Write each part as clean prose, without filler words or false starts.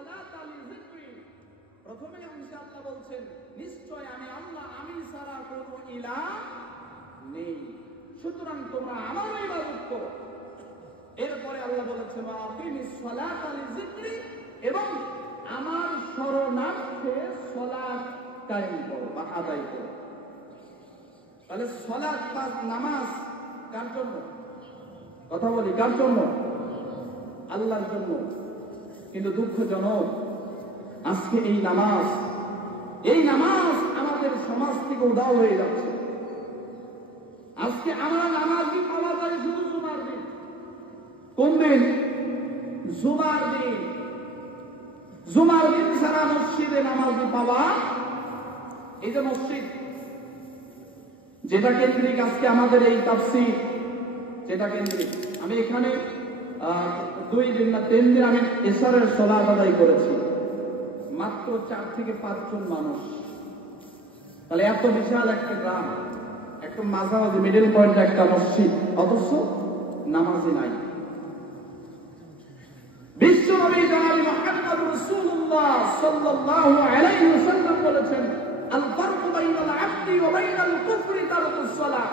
সালাতা লিযিকরি, প্রথমে অংশে আল্লাহ বলছেন নিশ্চয় আমি আল্লাহ, আমি ছাড়া কোনো ইলাহ নেই, সুতরাং তোমরা আমার ইবাদত করো। এরপরে আল্লাহ বলেছেন আকিমিস সালাতা লিযিকরি, এবং আমার স্মরণার্থে সালাত কায়েম করো বা আদায় করো। তাহলে সালাত বা নামাজ কার জন্য? কথা বলি, কার জন্য? আল্লাহর জন্য। কিন্তু দুঃখজনক, আজকে এই নামাজ আমাদের সমাজ থেকে উধাও হয়ে যাচ্ছে। আজকে আমরা নামাজি পাওয়া যায় শুধু জুমার দিন। কোন দিন? জুমার দিন। জুমার দিন সারা মসজিদে নামাজি পাওয়া, এই যে মসজিদ যেটা কেন্দ্রিক আজকে আমাদের এই তাফসীর, যেটা কেন্দ্রিক, আমি এখানে 2 দিন না 3 দিন আমি এশারের সালাত আদায় করেছি, মাত্র 4 থেকে 5 জন মানুষ। তাহলে এত বিশাল একটা গ্রাম, একটা মাঝামাঝি মিডল পয়েন্টে একটা মসজিদ, অথচ নামাজি নাই। বিশ্বনবী জনাব মুহাম্মদ রাসূলুল্লাহ সাল্লাল্লাহু আলাইহি ওয়াসাল্লাম বলেছেন আল ফারকু বাইনাল আবদি ওয়া বাইনাল কুফরি তারকুস সালাত।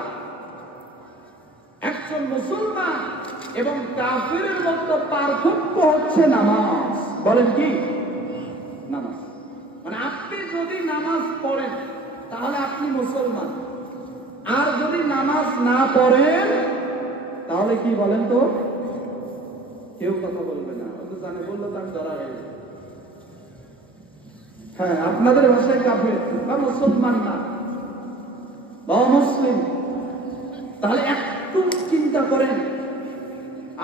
একজন মুসলমান এবং কাফিরের মধ্যে পার্থক্য হচ্ছে নামাজ। বলেন কি? নামাজ। মানে আপনি যদি নামাজ পড়েন তাহলে আপনি মুসলমান, আর যদি নামাজ না পড়েন তাহলে কি বলেন তো? কেউ কথা বলবে না, অত জানে বললো তার ধরা হয়ে যাবে। হ্যাঁ, আপনাদের ভাষায় কাফের বা মুসলমান না বা মুসলিম। তাহলে একটু চিন্তা করেন,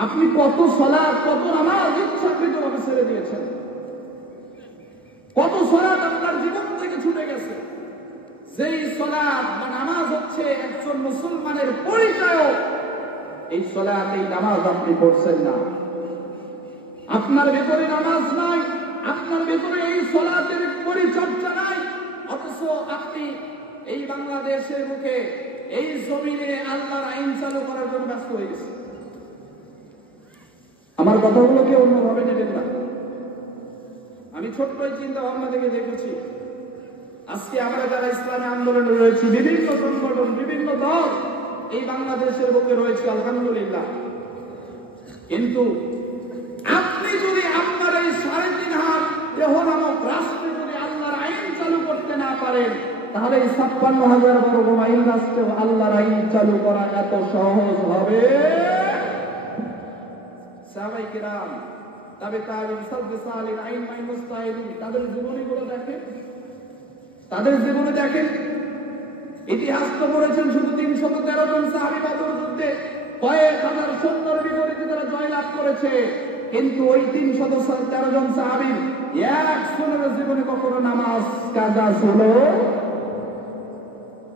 আপনি কত সালাত, কত নামাজ ইচ্ছাকৃতভাবে ছেড়ে দিয়েছেন, কত সালাত আপনার জীবন থেকে ছুটে গেছে। যেই সালাত বা নামাজ হচ্ছে একজন মুসলমানের পরিচয়, এই সালাত, এই নামাজ আপনি পড়ছেন না। আপনার ভেতরে নামাজ নাই, আপনার ভেতরে এই সালাতের পরিচর্যা নাই, অথচ আপনি এই বাংলাদেশের মুখে, এই জমিনে আল্লাহর আইন চালু করার জন্য ব্যস্ত হয়ে গেছে। আমার কথাগুলোকে অন্যভাবে নেবেন না। আমি ছোট্ট চিন্তা ভাবনা থেকে দেখেছি, আজকে আমরা যারা ইসলামী আন্দোলনে রয়েছি, বিভিন্ন সংগঠন, বিভিন্ন দল এই বাংলাদেশের বুকে রয়েছে, আলহামদুলিল্লাহ। কিন্তু আপনি যদি আপনার এই 3.5 হাত দেহ নামক রাষ্ট্রে যদি আল্লাহর আইন চালু করতে না পারেন, তাহলে এই 56,000 বর্গ মাইল রাষ্ট্রে আল্লাহর আইন চালু করা এত সহজ হবে? সাহাবায়ে কিরাম, তাবেঈন, সালফে সালেহ, আইম্মায়ে মুজতাহিদিন, তাদের জীবনীগুলো দেখেন, তাদের জীবনে দেখেন। ইতিহাস তো পড়েছেন, শুধু 313 জন সাহাবী বদর যুদ্ধে কয়েক হাজার সৈন্যের বিপরীতে তারা জয়লাভ করেছে। কিন্তু ওই 313 জন সাহাবীর একজনের জীবনে কখনো নামাজ কাজা ছিল?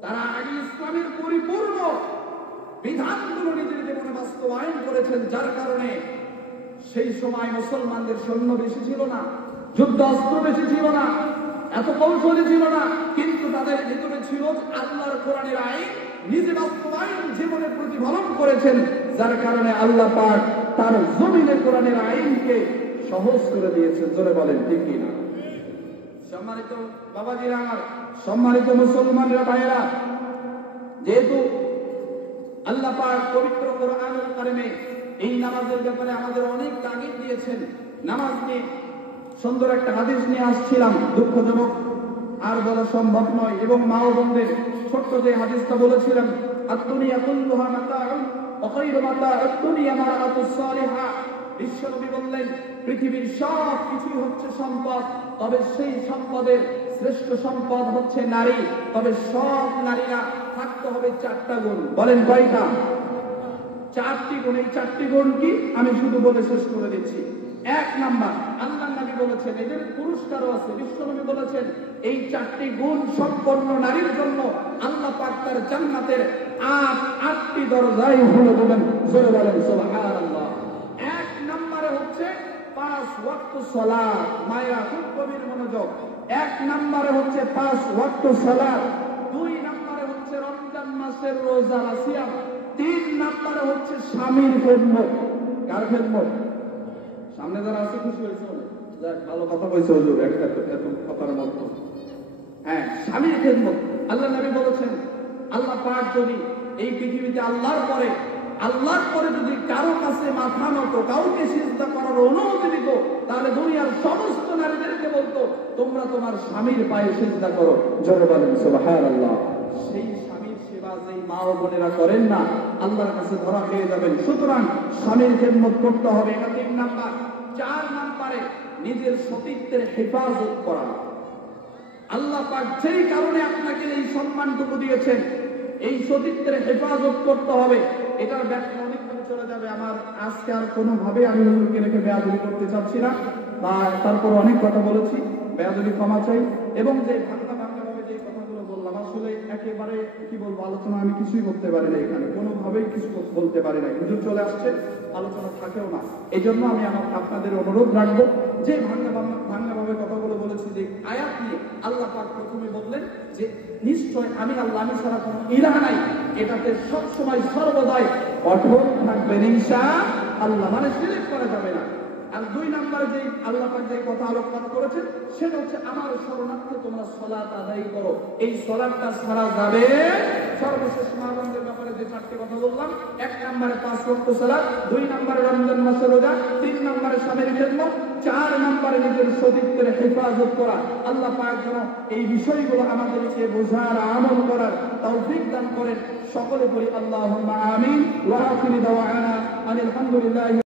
তারা আগে ইসলামের পরিপূর্ণ বিধানগুলো নিজের জীবনে বাস্তবায়ন করেছেন, যার কারণে সেই সময় মুসলমানদের সৈন্য বেশি ছিল না, যুদ্ধ অস্ত্র বেশি ছিল না, এত কৌশলী ছিল না, কিন্তু তাদের ভিতরে ছিল আল্লাহর কোরআনের আইন নিজে বাস্তবায়ন জীবনে প্রতিফলন করেছেন, যার কারণে আল্লাহ পাক তার জমিনে কোরআনের আইনকে সহজ করে দিয়েছেন। জোরে বলেন ঠিক কি না? সম্মানিত বাবাজিরা আমার, সম্মানিত মুসলমানরা ভাইয়েরা, যেহেতু আল্লাহ পাক পবিত্র কোরআনুল কারিমে এই নামাজের ব্যাপারে আমাদের অনেক তাগিদ দিয়েছেন, নামাজ নিয়ে সুন্দর একটা হাদিস নিয়ে আসছিলাম, দুঃখজনক আর বলা সম্ভব নয়। এবং মা ও বোনদের ছোট্ট যে হাদিসটা বলেছিলাম, আদ-দুনিয়া কুল্লুহা মাতাউন ওয়া খায়রু মাতাউদ দুনিয়া মারাতুস সালিহা। বিশ্বনবী বললেন, পৃথিবীর সব কিছুই হচ্ছে সম্পদ, তবে সেই সম্পদের শ্রেষ্ঠ সম্পদ হচ্ছে নারী। তবে সব নারীরা থাকতে হবে 4টা গুণ। বলেন কয়টা? 4টি গুণ। এই 4টি গুণ কি আমি শুধু বলে শেষ করে দিচ্ছি। 1 নাম্বার, আল্লাহর নবী বলেছেন, এদের পুরস্কারও আছে। বিশ্বনবী বলেছেন, এই 4টি গুণ সম্পন্ন নারীর জন্য আল্লাহ পাক তার জান্নাতের 8টি দরজায় খুলে দেবেন। জোরে বলেন সুবহানাল্লাহ। 1 নম্বরে হচ্ছে 5 ওয়াক্ত সালাত। মায়েরা খুব গভীর মনোযোগ। 1 নম্বরে হচ্ছে 5 ওয়াক্ত সালাত। 2 নম্বরে হচ্ছে রমজান মাসের রোজা বা সিয়াম। 3 নম্বরে হচ্ছে স্বামীর খেদমত। কার খেদমত? সামনে যারা আছে খুশি হয়েছে? যাক, ভালো কথা কইছে হুজুর, একটা এত কথার মতো। হ্যাঁ, স্বামীর খেদমত আল্লাহ নবী বলেছেন, আল্লাহ পাক যদি এই পৃথিবীতে আল্লাহর পরে যদি কারো কাছে মাথা নত, কাউকে সিজদা করার অনুমতি দিত, তাহলে দুনিয়ার সমস্ত নারীদেরকে বলতো তোমরা তোমার স্বামীর পায়ে সিজদা করো। জোরে বলেন সুবহানাল্লাহ। সেই স্বামীর সেবা যেই মা ও বোনেরা করেন না, আল্লাহর কাছে ধরা খেয়ে যাবেন। সুতরাং স্বামীর খেদমত করতে হবে, এটা 3 নাম্বার। 4 নাম্বারে নিজের সতীত্বের হেফাজত করা। আল্লাহ পাক যেই কারণে আপনাকে এই সম্মানটুকু দিয়েছেন, এই সতীত্বের হেফাজত করতে হবে। এটার ব্যাখ্যা অনেকক্ষণ চলে যাবে, আমার আজকে আর কোনোভাবে আমি হুজুরকে রেখে বেয়াদবি করতে চাচ্ছি না। তারপর অনেক কথা বলেছি, বেয়াদবি ক্ষমা চাই। এবং যে ভাঙা ভাবে যে কথাগুলো বললাম, আসলে একেবারে কি বলবো, আলোচনা আমি কিছুই করতে পারি না, এখানে কোনোভাবেই কিছু বলতে পারি না। হুজুর চলে আসছে, আলোচনা থাকেও না। এই জন্য আমি আপনাদের অনুরোধ রাখবো যে ভাঙা ভাবে কথাগুলো বলেছি, যে আয়াত নিয়ে আল্লাহ পাক প্রথমে বললেন যে নিশ্চয় আমি আল্লাহ, আমি ছাড়া কোনো ইলাহ নাই, এটাতে সবসময় সর্বদাই অটল থাকবেন ইনশাআল্লাহ, মানে শিরক করা যাবে না। আর 2 নাম্বার যে আল্লাহ পাক যে কথা আলোকপাত করেছেন, সেটা হচ্ছে আমার শরণার্থে তোমরা সালাত আদায় করো। এই সালাতটা ছাড়া যাবে। সর্বশেষ মা-বোনদের ব্যাপারে যে 4টি কথা বললাম, 1 নম্বরে 5 ওয়াক্ত সালাত, 2 নম্বরে রমজান মাসের রোজা, 3 নম্বরে স্বামীর খেদমত, 4 নম্বরে নিজের সতীত্বের হেফাজত করা। আল্লাহ পাক যেন এই বিষয়গুলো আমাদেরকে বোঝার, আমল করার তৌফিক দান করেন। সকলে বলি আল্লাহুম্মা আমিন। ওয়া আখিরু দাওয়ানা আলহামদুলিল্লাহ।